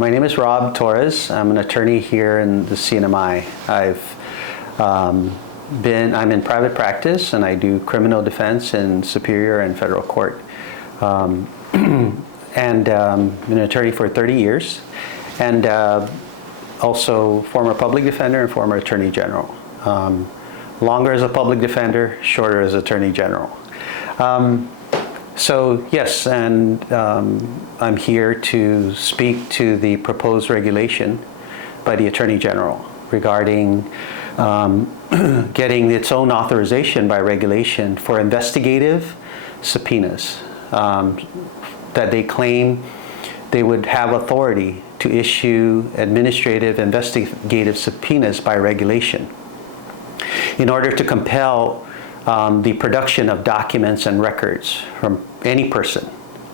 My name is Rob Torres. I'm an attorney here in the CNMI. I'm in private practice and I do criminal defense in Superior and Federal Court. Been an attorney for 30 years and also former public defender and former attorney general. Longer as a public defender, shorter as attorney general. So yes, and I'm here to speak to the proposed regulation by the Attorney General regarding getting its own authorization by regulation for investigative subpoenas that they claim they would have authority to issue administrative investigative subpoenas by regulation in order to compel the production of documents and records from any person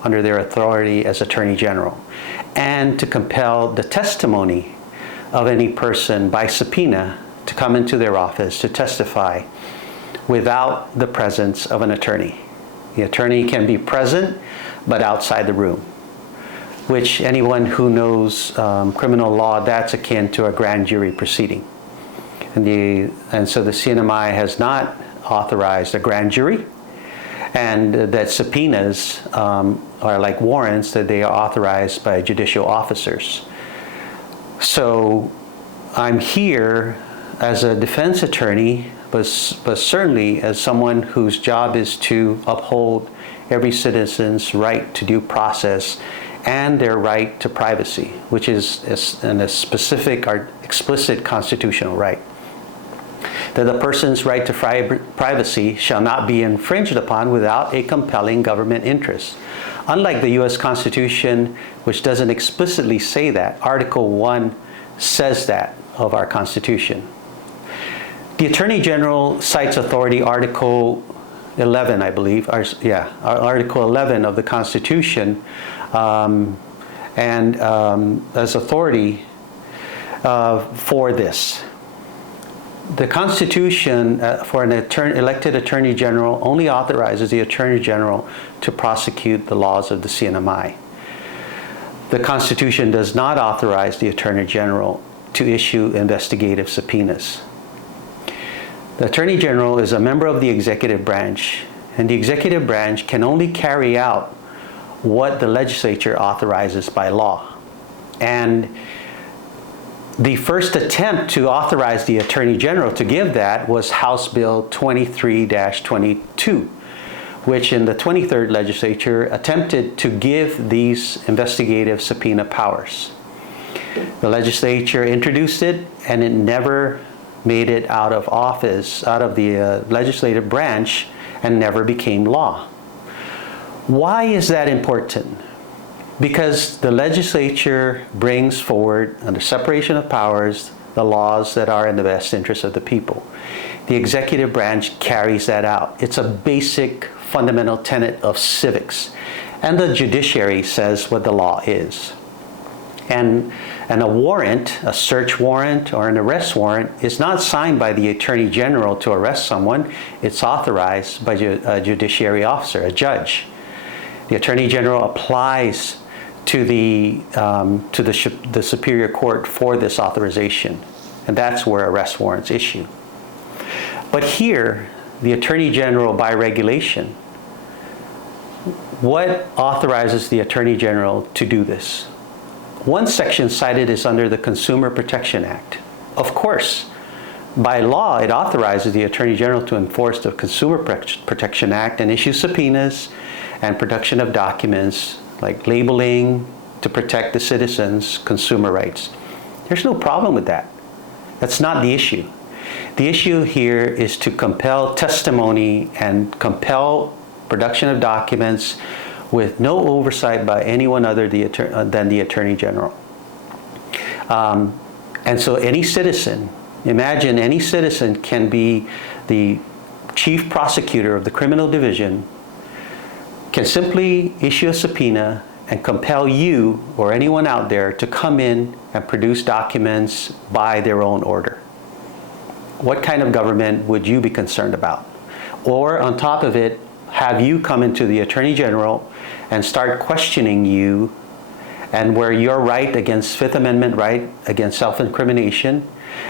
under their authority as Attorney General, and to compel the testimony of any person by subpoena to come into their office to testify without the presence of an attorney. The attorney can be present, but outside the room, which anyone who knows criminal law, that's akin to a grand jury proceeding. And so the CNMI has not authorized a grand jury, and that subpoenas are like warrants, that they are authorized by judicial officers. So I'm here as a defense attorney, but certainly as someone whose job is to uphold every citizen's right to due process and their right to privacy, which is a specific or explicit constitutional right. That the person's right to privacy shall not be infringed upon without a compelling government interest. Unlike the U.S. Constitution, which doesn't explicitly say that, Article 1 says that of our Constitution. The Attorney General cites authority, Article 11, I believe, Article 11 of the Constitution, as authority for this. The Constitution for an elected Attorney General only authorizes the Attorney General to prosecute the laws of the CNMI. The Constitution does not authorize the Attorney General to issue investigative subpoenas. The Attorney General is a member of the executive branch, and the executive branch can only carry out what the legislature authorizes by law. And the first attempt to authorize the Attorney General to give that was House Bill 23-22, which in the 23rd legislature attempted to give these investigative subpoena powers. The legislature introduced it, and it never made it out of office, out of the legislative branch, and never became law. Why is that important? Because the legislature brings forward, under separation of powers, the laws that are in the best interest of the people. The executive branch carries that out. It's a basic fundamental tenet of civics. And the judiciary says what the law is. And a warrant, a search warrant or an arrest warrant, is not signed by the Attorney General to arrest someone. It's authorized by a judiciary officer, a judge. The Attorney General applies to the Superior Court for this authorization, and that's where arrest warrants issue. But here, the Attorney General, by regulation, what authorizes the Attorney General to do this? One section cited is under the Consumer Protection Act. Of course, by law, it authorizes the Attorney General to enforce the Consumer Protection Act and issue subpoenas and production of documents like labeling to protect the citizens' consumer rights. There's no problem with that. That's not the issue. The issue here is to compel testimony and compel production of documents with no oversight by anyone other than the Attorney General. And so any citizen, imagine any citizen can be the chief prosecutor of the criminal division, can simply issue a subpoena and compel you or anyone out there to come in and produce documents by their own order. What kind of government would you be concerned about? Or on top of it, have you come into the Attorney General and start questioning you and where your right against Fifth Amendment right against self-incrimination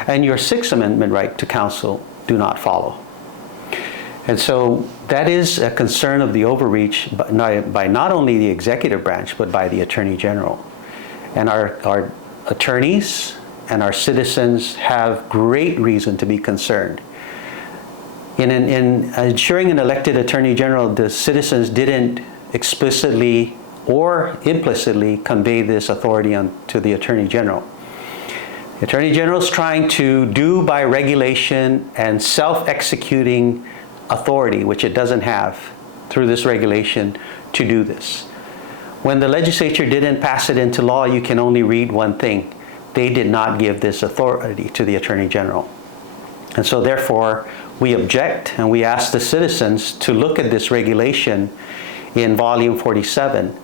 and your Sixth Amendment right to counsel do not follow. And so that is a concern of the overreach by not only the executive branch, but by the Attorney General. And our attorneys and our citizens have great reason to be concerned. In ensuring an elected Attorney General, the citizens didn't explicitly or implicitly convey this authority to the Attorney General. The Attorney General is trying to do by regulation and self-executing authority, which it doesn't have through this regulation, to do this. When the legislature didn't pass it into law, you can only read one thing. They did not give this authority to the Attorney General. And so therefore, we object and we ask the citizens to look at this regulation in volume 47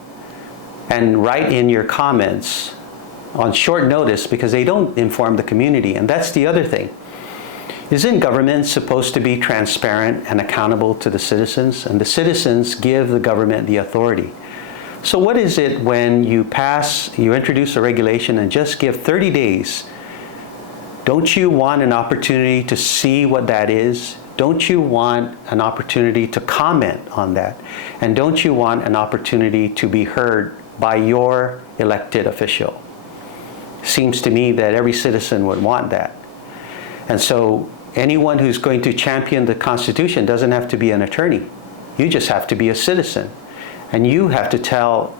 and write in your comments on short notice, because they don't inform the community. And that's the other thing. Isn't government supposed to be transparent and accountable to the citizens? And the citizens give the government the authority. So what is it when you introduce a regulation and just give 30 days? Don't you want an opportunity to see what that is? Don't you want an opportunity to comment on that? And don't you want an opportunity to be heard by your elected official? Seems to me that every citizen would want that. And so anyone who's going to champion the Constitution doesn't have to be an attorney. You just have to be a citizen. And you have to tell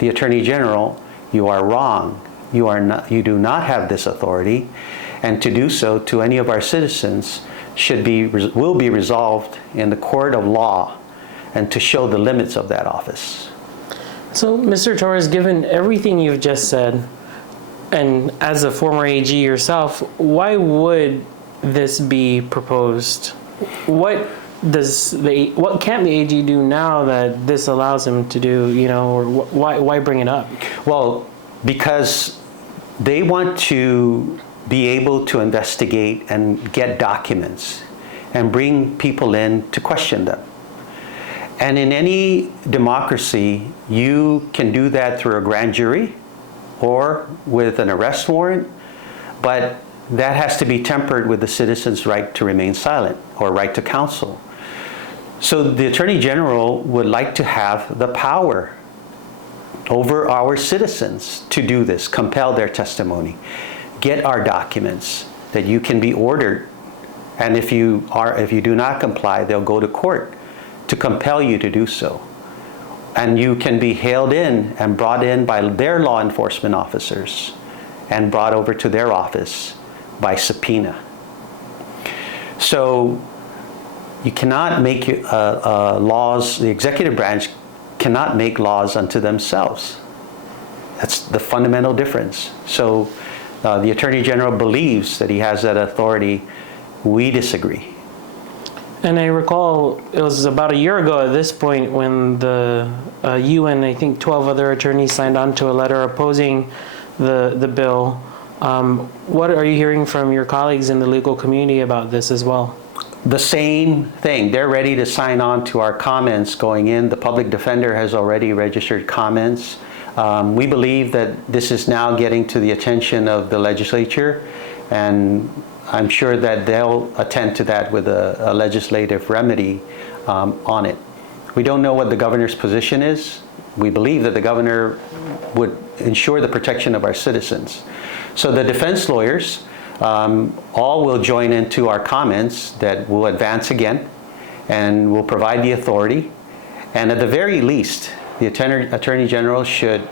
the Attorney General, you are wrong. You do not have this authority. And to do so to any of our citizens will be resolved in the court of law, and to show the limits of that office. So, Mr. Torres, given everything you've just said, and as a former AG yourself, why would this be proposed? What can't the AG do now that this allows him to do, or why bring it up? Well, because they want to be able to investigate and get documents and bring people in to question them. And in any democracy, you can do that through a grand jury or with an arrest warrant, but that has to be tempered with the citizen's right to remain silent or right to counsel. So the Attorney General would like to have the power over our citizens to do this, compel their testimony, get our documents, that you can be ordered, and if you do not comply, they'll go to court to compel you to do so. And you can be hailed in and brought in by their law enforcement officers and brought over to their office by subpoena. So you cannot make laws, the executive branch cannot make laws unto themselves. That's the fundamental difference. So the Attorney General believes that he has that authority. We disagree. And I recall it was about a year ago at this point when you and I think 12 other attorneys signed on to a letter opposing the bill. What are you hearing from your colleagues in the legal community about this as well? The same thing. They're ready to sign on to our comments going in. The public defender has already registered comments. We believe that this is now getting to the attention of the legislature, and I'm sure that they'll attend to that with a legislative remedy on it. We don't know what the governor's position is. We believe that the governor would ensure the protection of our citizens. So the defense lawyers all will join into our comments that will advance again and will provide the authority. And at the very least, the Attorney General should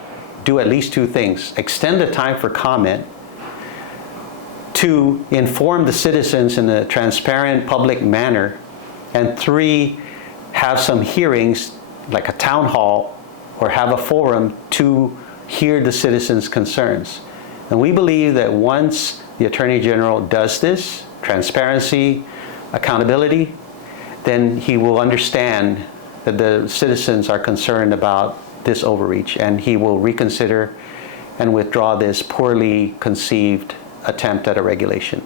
do at least two things: extend the time for comment, two, inform the citizens in a transparent public manner, and three, have some hearings like a town hall or have a forum to hear the citizens' concerns. And we believe that once the Attorney General does this, transparency, accountability, then he will understand that the citizens are concerned about this overreach, and he will reconsider and withdraw this poorly conceived attempt at a regulation.